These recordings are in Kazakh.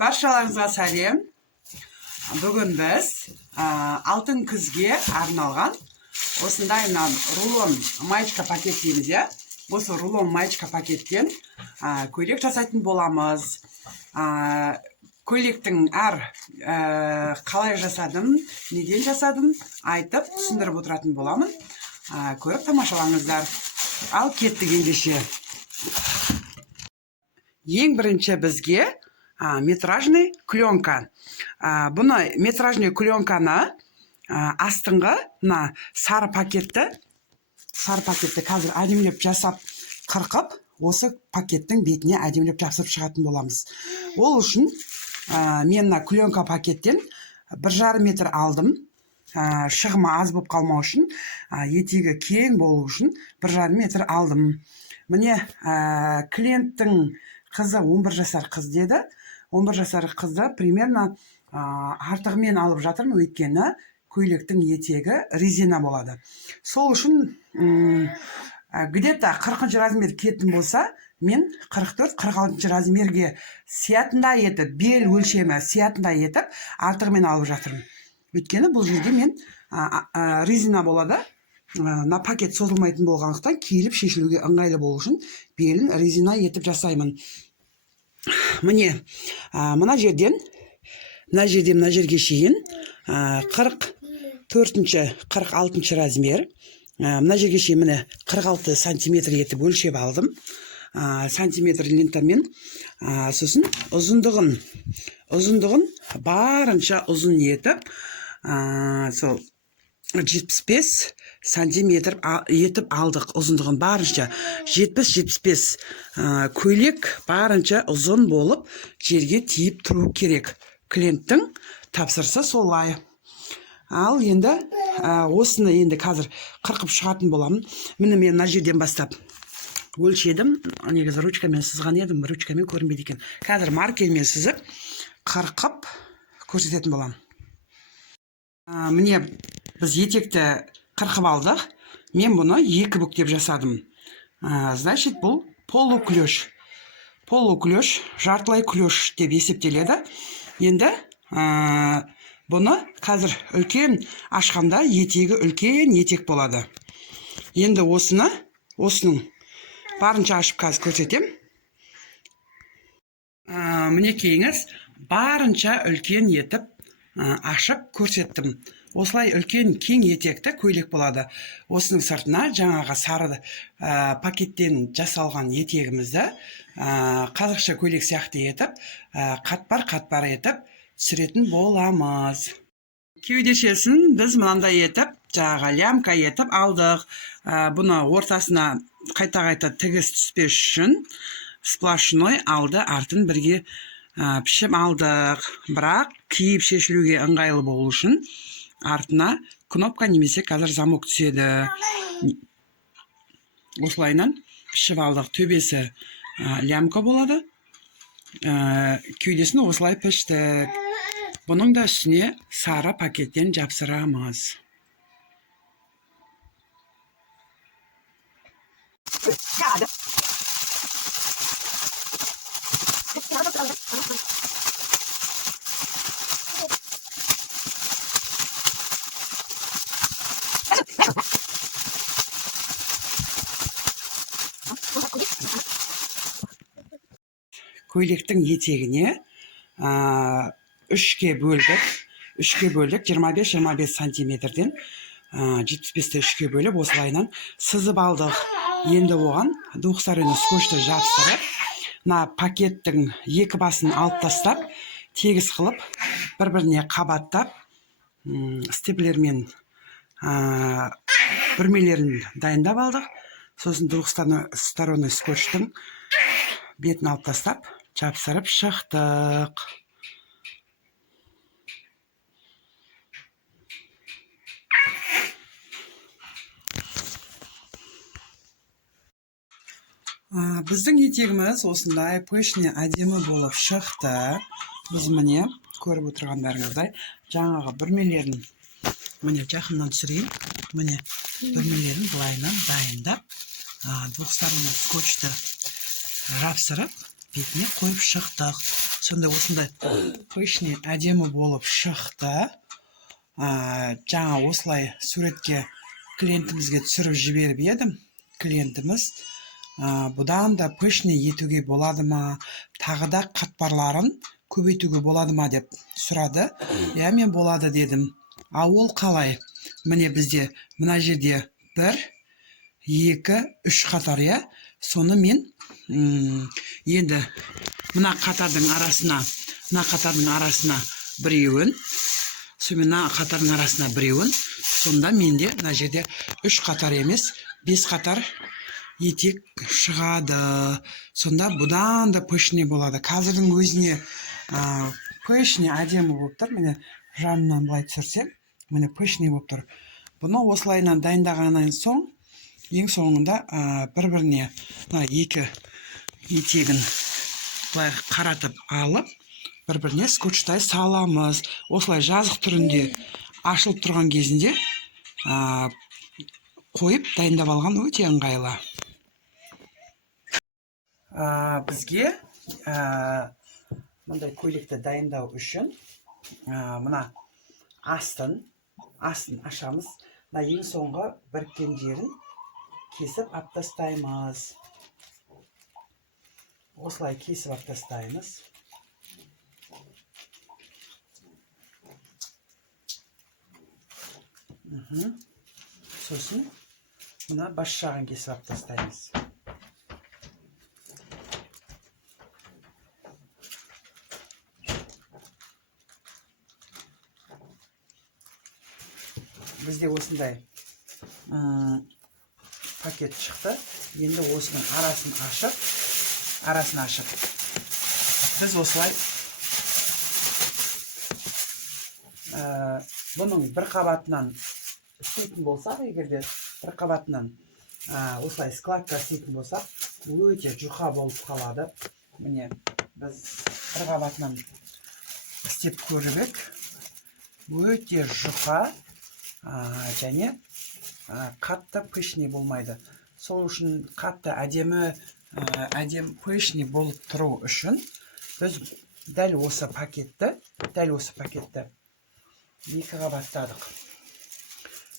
Баршаларыңызға сәлем. Бүгін біз алтын күзге арналған осындай рулон маечка пакет дейміз, иә. Осы рулон маечка пакеттен көйлек жасайтын боламыз. Көйлектің қалай жасадым, неден жасадым айтып түсіндіріп отыратын боламын. Көріп тамашалаңыздар. Ал кеттік ендеше. Ең бірінші бізге метражный клёнка. Бұны метражный клёнканы астыңғы сары пакетті қазір әдемілеп жасап қырқып, осы пакеттің бетіне әдемілеп жасап шығатын боламыз. Ол үшін мен клёнка пакеттен 1,5 метр алдым. Шығымы аз болып қалмау үшін, етегі кең болу үшін 1,5 метр алдым. Міне клиенттің қызы 11 жасар қыз деді. 11 жасар қызды примерно артығымен алып жатырмын, өйткені көйлектің етегі резина болады. Сол үшін где-то 40 размер кетін болса, мен 44-46 размерге сиятындай етіп, бел өлшемі сиятындай етіп, артығымен алып жатырмын. Өйткені бұл жерде мен резина болады. Пакет созылмайтын болғандықтан киіліп шешілуге ыңғайлы болу үшін белін резина етіп жасаймын. Міне, мына жерге шейін 44-46 размер. Мына жерге шейін міне 46 сантиметр етіп өлшеп алдым. Сантиметр лентамен, сосын ұзындығын барынша ұзын етіп, сол 75 сантиметр етіп алдық. Ұзындығын барынша 70-75. Көйлек барынша ұзын болып жерге тиіп тұру керек. Клиенттің тапсырысы солай. Ал енді осыны енді қазір қырқып шығатын боламын. Міне мен мына жерден бастап өлшедім. Негізі ручкамен сызған едім, ручкамен көрінбейді екен. Қазір маркермен сызып қырқып көрсететін боламын. Міне біз етекті қырқып алдық. Мен бұны 2 бүктеп жасадым. Значит, бұл полуклеш. Полуклеш, жартылай клеш деп есептеледі. Енді бұны қазір үлкен ашқанда етегі үлкен етек болады. Енді осының барынша ашып қазір көрсетем. Мінекейіңіз барынша үлкен етіп ашып көрсеттім. Осылай үлкен кең етекті көйлек болады. Осының сыртына жаңағы сары пакеттен жасалған етегімізді қазақша көйлек сияқты етіп, қатпар етіп түсіретін боламыз. Кеудешесін біз мынандай етіп, жаңағы лямка етіп алдық. Бұны ортасына қайта тігіс түспеш үшін сплошной алды артын бірге пішіп алдық. Бірақ киіп шешілуге ыңғайлы болу үшін артына кнопка немесе қазір замок түседі. Осылайынан пішіп алдық. Төбесі лямка болады. Кеудесін осылай піштік. Бұның да үстіне сары пакеттен жапсырамыз. Көйлектің етегіне 3-ке бөлдік. 25 сантиметрден 75-ті 3-ке бөліп, осылайынан сызып алдық. Енді оған двухсторонний скотчты жапсырып, пакеттің 2 басын алып тастап, тегіс қылып, бір-біріне қабаттап, степлермен бүрмелерін дайындап алдық. Сосын двухсторонний скотчтың бетін алып тастап, жапсырып шықтық. Біздің етегіміз осындай пышный әдемі болып шықты. Біз міне көріп отырғандарыңыздай жаңағы бүрмелерін міне жақыннан түсірейін. Міне бүрмелерін былайынан дайындап, двухсторонний скотчты жапсырып, бетіне қойып шықтық. Сонда осындай пышный әдемі болып шықты. Жаңа осылай суретке клиентімізге түсіріп жіберіп едім. Клиентіміз бұдан да пышный етуге болады ма, тағы да қатпарларын көбейтуге болады ма деп сұрады. Мен болады дедім. Ол қалай? Міне бізде мына жерде 1, 2, 3 қатар, соны мен енді мына қатардың арасына біреуін, мына қатардың арасына біреуін, сонда менде мына жерде 3 қатар емес, 5 қатар етек шығады. Сонда бұдан да пышный болады. Қазірдің өзіне пышный әдемі болып тұр. Міне жанынан былай түсірсем, міне пышный болып тұр. Бұны осылайынан дайындағаннан соң, ең соңында бір-біріне екі етегін былай қаратып алып, бір-біріне скотчтай саламыз. Осылай жазық түрінде ашылып тұрған кезінде қойып дайындап алған өте ыңғайлы. Бізге мұндай көйлекті дайындау үшін мына астын ашамыз. Ең соңғы біріккен жерін кесіп алып тастаймыз. Осылай кесіп алып тастаймыз. Сосын мына бас жағын кесіп алып тастаймыз. Бізде осындай пакет шықты. Енді осының арасын ашып, біз осылай бұның бір қабатынан істейтін болсақ, егерде бір қабатынан осылай складка істейтін болсақ, өте жұқа болып қалады. Міне біз бір қабатынан істеп көріп, өте жұқа және қатты пышный болмайды. Сол үшін қатты әдемі пышный болып тұру үшін біз дәл осы пакетті екі қабаттадық.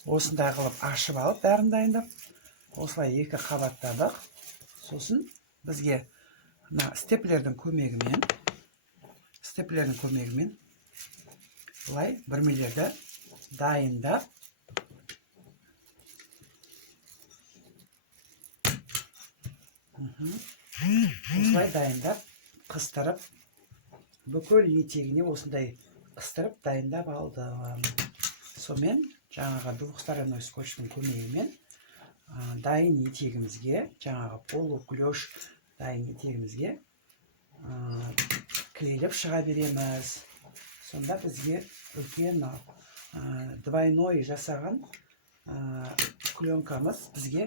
Осындай қылып ашып алып, бәрін дайындап, осылай екі қабаттадық. Сосын бізге степлердің көмегімен бұлай бүрмелерді дайындап, қыстырып, бүкіл етегіне осындай қыстырып дайындап алдым. Сонымен жаңағы двухсторонной скотчтың көмегімен дайын етегімізге, жаңағы полуклеш дайын етегімізге клейлеп шыға береміз. Сонда бізге үлкен двойной жасаған пленкамыз, бізге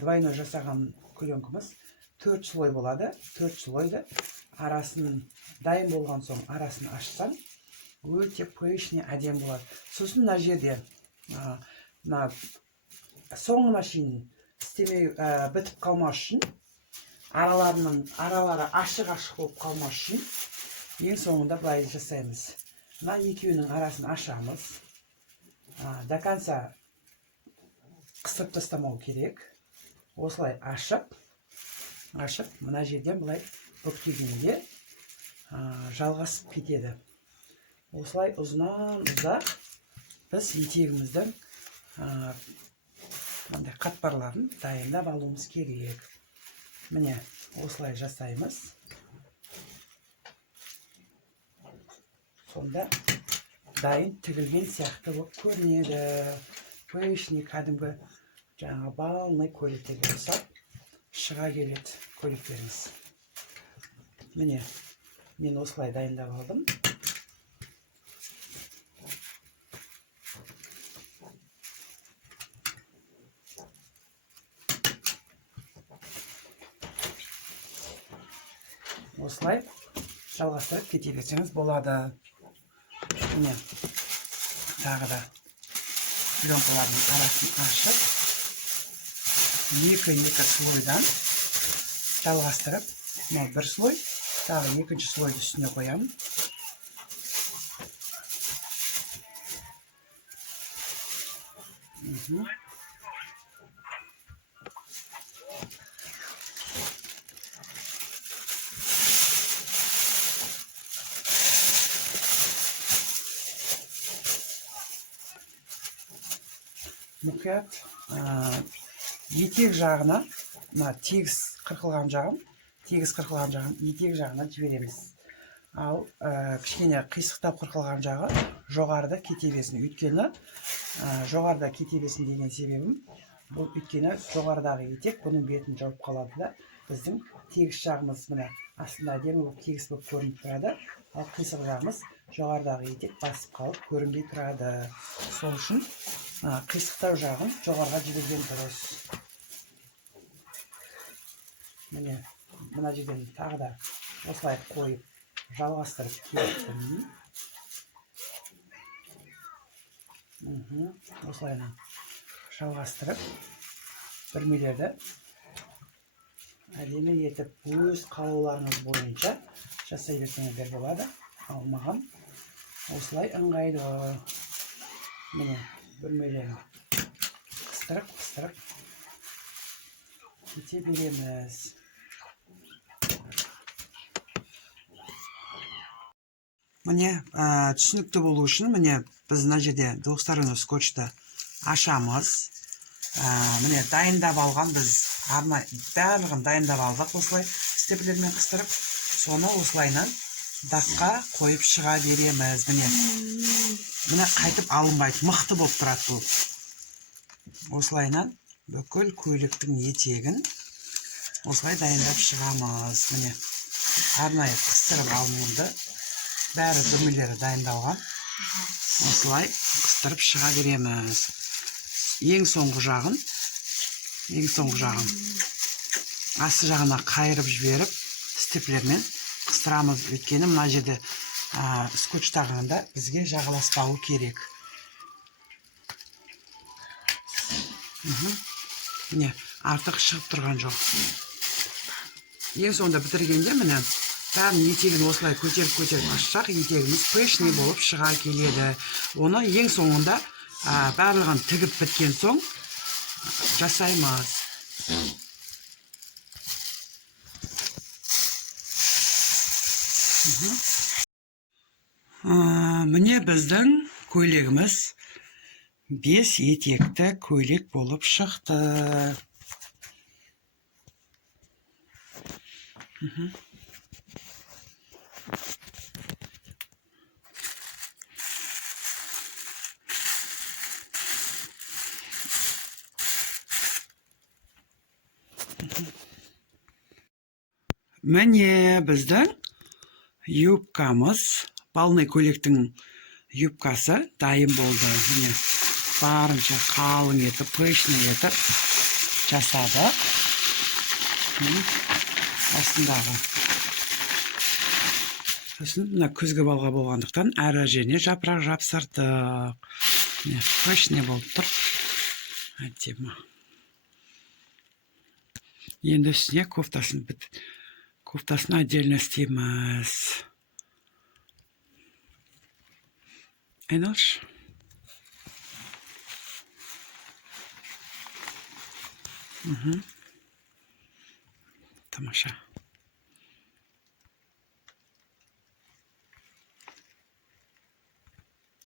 двойной жасаған пленкамыз 4 слой болады. 4 слойды арасын дайын болған соң арасын ашсам, өте пышный әдем болады. Сосын мына жерде соңына шейін істемей бітіп қалмас үшін, аралары ашық болып қалмас үшін, ең соңында былай жасаймыз. Мына екеуінің арасын ашамыз. До конца қысып тастамау керек. Осылай ашып, мына жерден былай бүктегенде жалғасып кетеді. Осылай ұзақ біз етегіміздің қатпарларын дайындап алуымыз керек. Міне осылай жасаймыз. Сонда дайын тігілген сияқты болып көрінеді. Пышный кәдімгі жаңа балный көйлектерге ұсап шыға келеді көйлектеріңіз. Міне мен осылай дайындап алдым. Осылай жалғастырып кете берсеңіз болады. Міне тағы да пленкалардың арасын ашып, екі слойдан жалғастырып Bir слой. Тағы екінші слойды үстіне қоямын. Мұқият етек жағына, тегіс қырқылған жағын етек жағына жібереміз. Ал кішкене қисықтап қырқылған жағы жоғарыда кете берсін. Өйткені жоғарыда кете берсін деген себебім, бұл өйткені жоғарыдағы етек бұның бетін жауып қалады да, біздің тегіс жағымыз міне астында әдемі болып тегіс болып көрініп тұрады. Ал қисық жағымыз жоғарыдағы етек басып қалып көрінбей тұрады. Сол үшін қисықтау жағын жоғарыға жіберген дұрыс. Міне мына жерден тағы да осылай қойып жалғастырып кеттім. Осылайна жалғастырып бүрмелерді әдемі етіп өз қалауларыңыз бойынша жасай берсеңіздер болады. Ал маған осылай ыңғайлы. Міне бүрмелерін қыстырып кете береміз. Міне түсінікті болу үшін біз мына жерде двухсторонний скотчты ашамыз. Міне дайындап алған, біз барлығын дайындап алдық, осылай степлермен қыстырып, соны осылайнан даққа қойып шыға береміз. Міне қайтып алынбайды, мықты болып тұрады бұл. Осылайнан бүкіл көйлектің етегін осылай дайындап шығамыз. Міне арнайы қыстырып алынды. Бәрі бүрмелері дайындалған. Осылай қыстырып шыға береміз. Ең соңғы жағын асты жағына қайырып жіберіп, степлермен қыстырамыз. Өйткені мына жерде скотч тағында бізге жағаласпауы керек. Міне артық шығып тұрған жоқ. Ең соңында бітіргенде міне бәрін етегін осылай көтеріп ашсақ, етегіміз пышный болып шыға келеді. Оны ең соңында барлығын тігіп біткен соң жасаймыз. Міне біздің көйлегіміз 5 етекті көйлек болып шықты. Міне біздің юбкамыз, балный көйлектің юбкасы дайын болды. Міне барынша қалың етіп, пышный етіп жасады. Астындағы. Сосын мына күзгі балға болғандықтан әр жеріне жапырақ жапсырдық. Пышный болып тұр. Әдемі. Енді үстіне кофтасын отдельно істейміз. Айналшы. Тамаша.